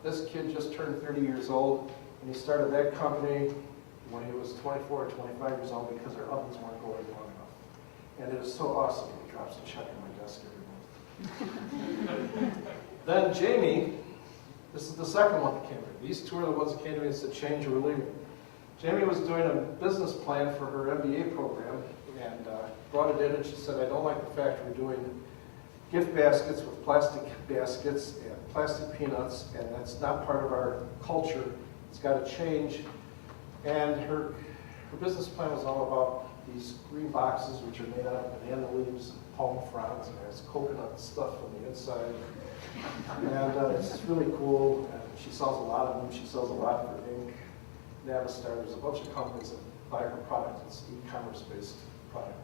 this kid just turned 30 years old, and he started that company when he was 24 or 25 years old because our ovens weren't going long enough. And it is so awesome. He drops a check on my desk every month. Then Jamie, this is the second one that came in. These two are the ones that came to me and said, change or we're leaving. Jamie was doing a business plan for her MBA program and brought it in, and she said, I don't like the fact we're doing gift baskets with plastic baskets and plastic peanuts, and that's not part of our culture. It's got to change. And her business plan was all about these green boxes, which are made out of banana leaves and palm fronds, and has coconut stuff on the inside. And it's really cool. And she sells a lot of them. She sells a lot for Inc. Navistar. There's a bunch of companies that buy her product. It's e-commerce based product,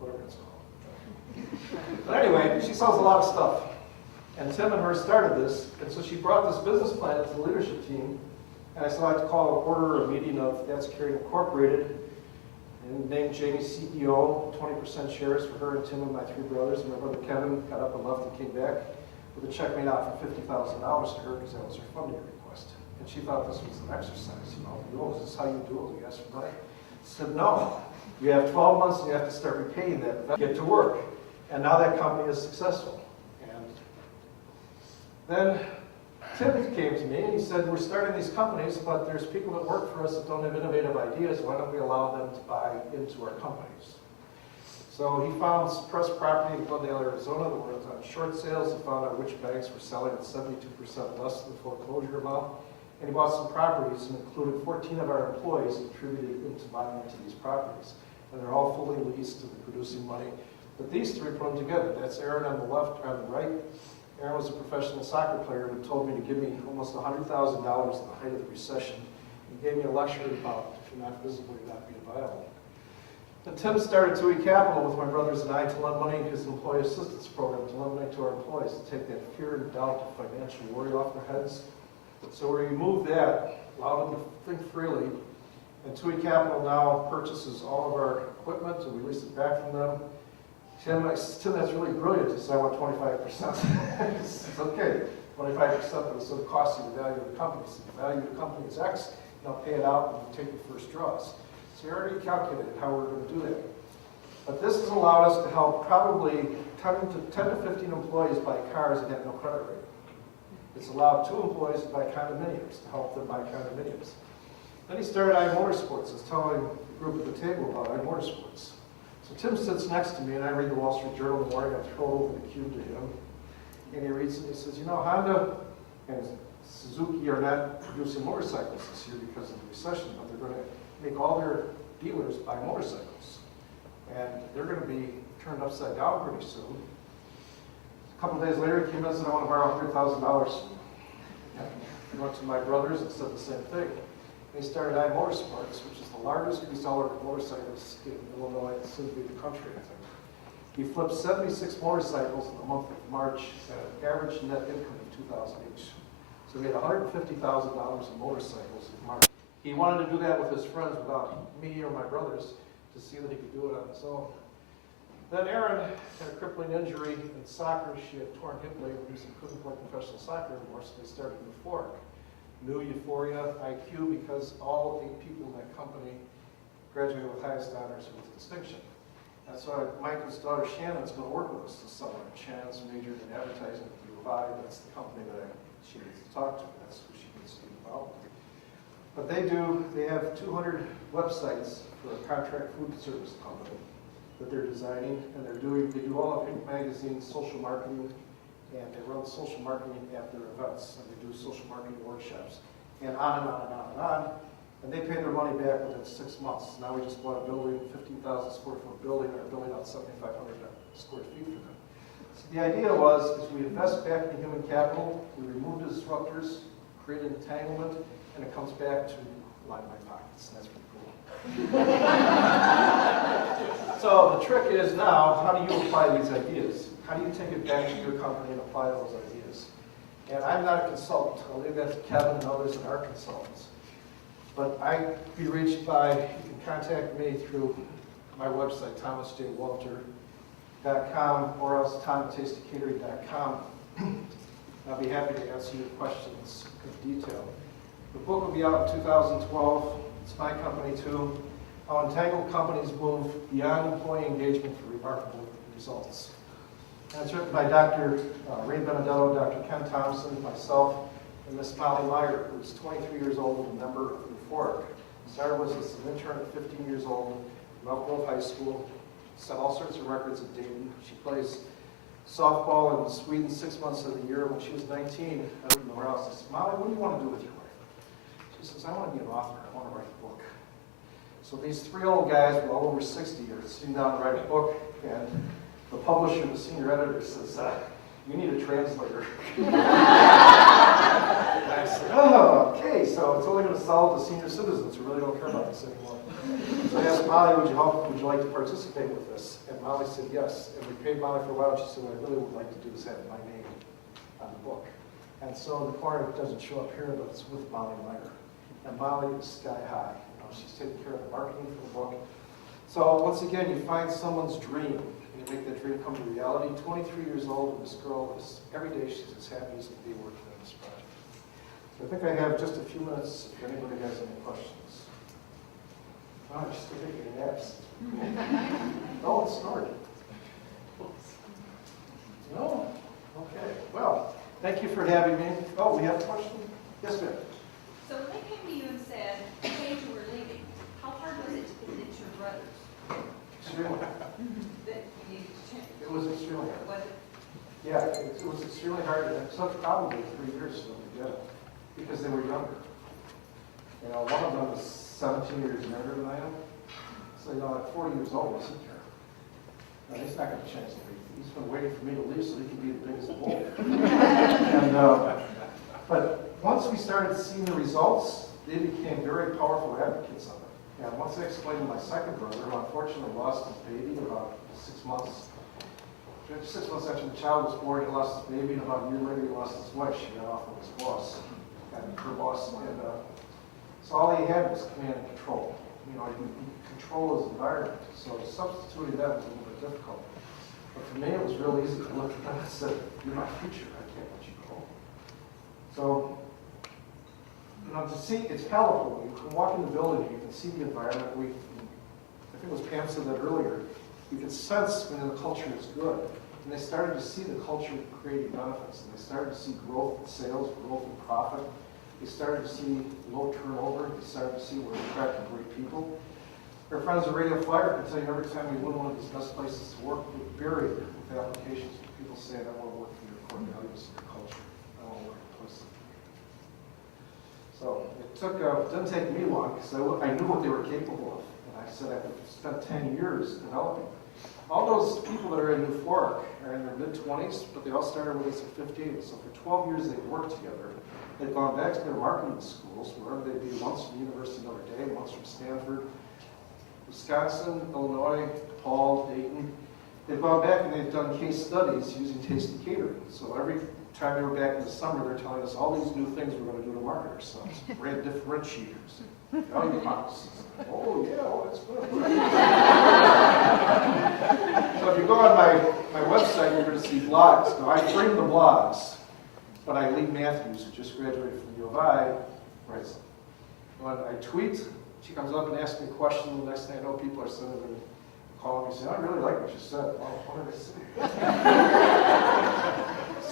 whatever it's called. But anyway, she sells a lot of stuff. And Tim and her started this, and so she brought this business plan to the leadership team. And I said, I'd like to call to order a meeting of That's Caring Incorporated, and named Jamie CEO, 20% shares for her and Tim and my three brothers. And my brother Kevin got up and left and came back with a check made out for $50,000 to her because that was her funding request. And she thought this was an exercise, is this how you do it? We asked for money. I said, no. You have 12 months and you have to start repaying that. Get to work. And now that company is successful. And then Tim came to me and he said, we're starting these companies, but there's people that work for us that don't have innovative ideas. Why don't we allow them to buy into our companies? So he found suppressed property in Glendale, Arizona that was on short sales. He found out which banks were selling at 72% less than the foreclosure amount. And he bought some properties and included 14 of our employees contributed into buying into these properties. And they're all fully leased and producing money. But these three put them together. That's Aaron on the left, on the right. Aaron was a professional soccer player who told me to give me almost $100,000 at the height of the recession. He gave me a lecture about if you're not visible, you're not being viable. And Tim started TUI Capital with my brothers and I to lend money in his employee assistance program, to lend money to our employees, to take that fear and doubt of financial worry off their heads. So we removed that, allowed them to think freely, and TUI Capital now purchases all of our equipment and we lease it back from them. Tim, that's really brilliant. He said, I want 25%. It's okay, 25%, but it's going to cost you the value of the company. So the value of the company is X, and I'll pay it out when you take your first draws. So we already calculated how we're going to do that. But this has allowed us to help probably 10 to 15 employees buy cars that have no credit rating. It's allowed 2 employees to buy condominiums, to help them buy condominiums. Then he started iMotorsports. I was telling the group at the table about iMotorsports. So Tim sits next to me, and I read the Wall Street Journal in the morning. I throw over the cube to him, and he reads it, and he says, Honda and Suzuki are not producing motorcycles this year because of the recession, but they're going to make all their dealers buy motorcycles. And they're going to be turned upside down pretty soon. A couple of days later, he came in and said, I want to borrow $100,000 from you. And he went to my brothers and said the same thing. And he started iMotorsports, which is the largest reseller of motorcycles in Illinois, and soon to be the country, I think. He flipped 76 motorcycles in the month of March at an average net income of $2,000 each. So he made $150,000 in motorcycles in March. He wanted to do that with his friends without me or my brothers to see that he could do it on his own. Then Erin had a crippling injury in soccer. She had torn hip labels and couldn't play professional soccer anymore, so they started New Fork. New Euphoria IQ, because all 8 people in that company graduated with highest honors with distinction. That's why Michael's daughter Shannon's going to work with us this summer. Shannon's majored in advertising at U of I. That's the company that she needs to talk to. That's who she needs to be involved with. But they have 200 websites for a contract food service company that they're designing, and they do all of Inc. Magazine's social marketing, and they run social marketing at their events, and they do social marketing workshops. and on and on and on and on. And they paid their money back within 6 months. Now we just bought a building, 15,000 square foot building, and are building out 7,500 square feet for them. So the idea was, is we invest back in human capital, we remove the disruptors, create entanglement, and it comes back to line my pockets. And that's pretty cool. So the trick is now, how do you apply these ideas? How do you take it back to your company and apply those ideas? And I'm not a consultant. I'll leave that to Kevin and others that are consultants. But I can be reached by, you can contact me through my website, thomasjwalter.com, or else tom@tastycatering.com. I'll be happy to answer your questions in detail. The book will be out in 2012. It's my company too. How entangled companies move beyond employee engagement for remarkable results. And it's written by Dr. Ray Benedetto, Dr. Ken Thompson, myself, and Miss Molly Meyer, who's 23 years old and a member of Euphoric. Started with us as an intern at 15 years old from Elk Grove High School. Set all sorts of records at Dayton. She plays softball in Sweden 6 months of the year. When she was 19, I went to her house. I said, Molly, what do you want to do with your life? She says, I want to be an author. I want to write a book. So these three old guys, were all over 60, are sitting down to write a book, and the publisher, the senior editor, says, you need a translator. And I said, oh, okay, so it's only going to sell to senior citizens who really don't care about this anymore. So I asked Molly, would you like to participate with this? And Molly said yes. And we paid Molly for a while. She said, what I really would like to do is have my name on the book. And so in the corner, it doesn't show up here, but it's with Molly Meyer. And Molly is sky high. She's taking care of the marketing for the book. So once again, you find someone's dream, and you make that dream come to reality. 23 years old, and this girl is, every day she's as happy as can be working on this project. So I think I have just a few minutes if anybody has any questions. Oh, I'm just taking naps. Oh, it's snorted. No? Okay. Well, thank you for having me. Oh, we have a question? Yes, ma'am. So when they came to you and said, hey, you were leaving, how hard was it to convince your brothers Extremely. that you needed to change? It was extremely hard. Was it? Yeah, it was extremely hard, and it took probably 3 years for them to get it, because they were younger. You know, one of them was 17 years younger than I am. So, you know, at 40 years old, listen here. No, he's not going to change the league. He's been waiting for me to leave so he can be the biggest bull. But once we started seeing the results, they became very powerful advocates of it. And once I explained to my second brother, who unfortunately lost his baby about 6 months, 6 months after the child was born, he lost his baby, and about a year later he lost his wife. She got off with his boss, and her boss. And so all he had was command and control. You know, he could control his environment. So substituting that was a little bit difficult. But for me, it was real easy to look at them and say, you're my future, I can't let you go. So, you know, to see, it's palatable. You can walk in the building, you can see the environment. I think it was Pam said that earlier. You can sense when the culture is good. And they started to see the culture creating benefits. And they started to see growth in sales, growth in profit. They started to see low turnover. They started to see we're attracting great people. Our friends at Radio Flyer can tell you every time we win one of these best places to work, we're buried with applications where people say, I want to work for your core values and your culture. I want to work in a place like you. So it didn't take me long because I knew what they were capable of. And I said I spent 10 years developing. All those people that are in Euphoric are in their mid-20s, but they all started with us at 15. So for 12 years they've worked together. They've gone back to their marketing schools, wherever they be, once from the University of Notre Dame, once from Stanford, Wisconsin, Illinois, DePaul, Dayton. They've gone back and they've done case studies using Tasty Catering. So every time they were back in the summer, they're telling us all these new things we're going to do to market ourselves. Brand differentiators, value promises. Oh yeah, oh, that's good. So if you go on my website, you're going to see blogs. Now I frame the blogs, but Lee Matthews, who just graduated from U of I, writes them. When I tweet, she comes up and asks me a question. The next thing I know, people are sending me, calling me, saying, I really like what you said. Well, what did I say?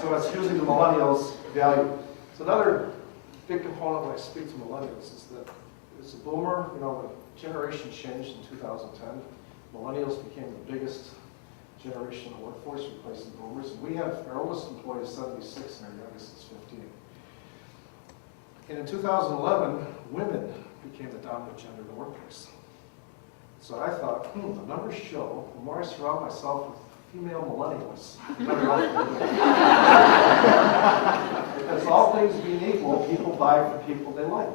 So it's using the millennials' value. So another big component when I speak to millennials is that as a boomer, you know, the generation changed in 2010. Millennials became the biggest generation in the workforce, replacing boomers. And we have our oldest employee is 76 and our youngest is 15. And in 2011, women became the dominant gender in the workplace. So I thought, the numbers show, the more I surround myself with female millennials, the better off we'll be. Because all things being equal, people buy from people they like.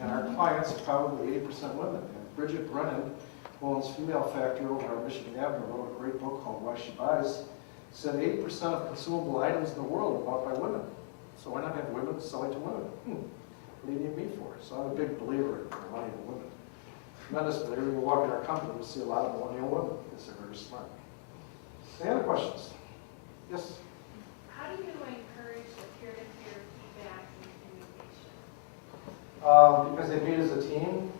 And our clients are probably 80% women. And Bridget Brennan, who owns Female Factory over on Michigan Avenue, wrote a great book called Why She Buys, said 80% of consumable items in the world are bought by women. So why not have women selling to women? What do you need me for? So I'm a big believer in millennial women. Tremendous, but every we walk in our company, we see a lot of millennial women because they're very smart. Any other questions? Yes? How do you encourage the peer-to-peer feedback and communication? Because they meet as a team,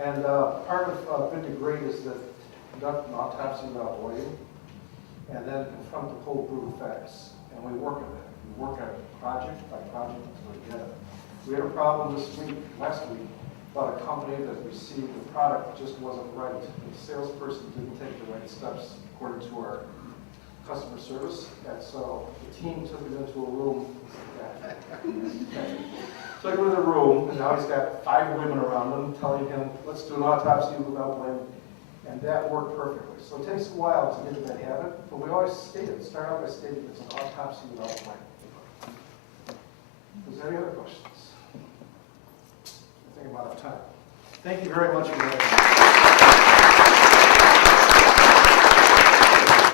and part of good to great is to conduct an autopsy without blame, and then confront the cold brutal facts. And we work on that. We work on it project by project until we get it. We had a problem last week, about a company that received the product that just wasn't right. The salesperson didn't take the right steps according to our customer service, and so the team took him into a room. Took him to the room, and now he's got 5 women around him telling him, let's do an autopsy without blame, and that worked perfectly. So it takes a while to get in that habit, but we always start out by stating it's an autopsy without blame. Is there any other questions? I think I'm out of time. Thank you very much for that.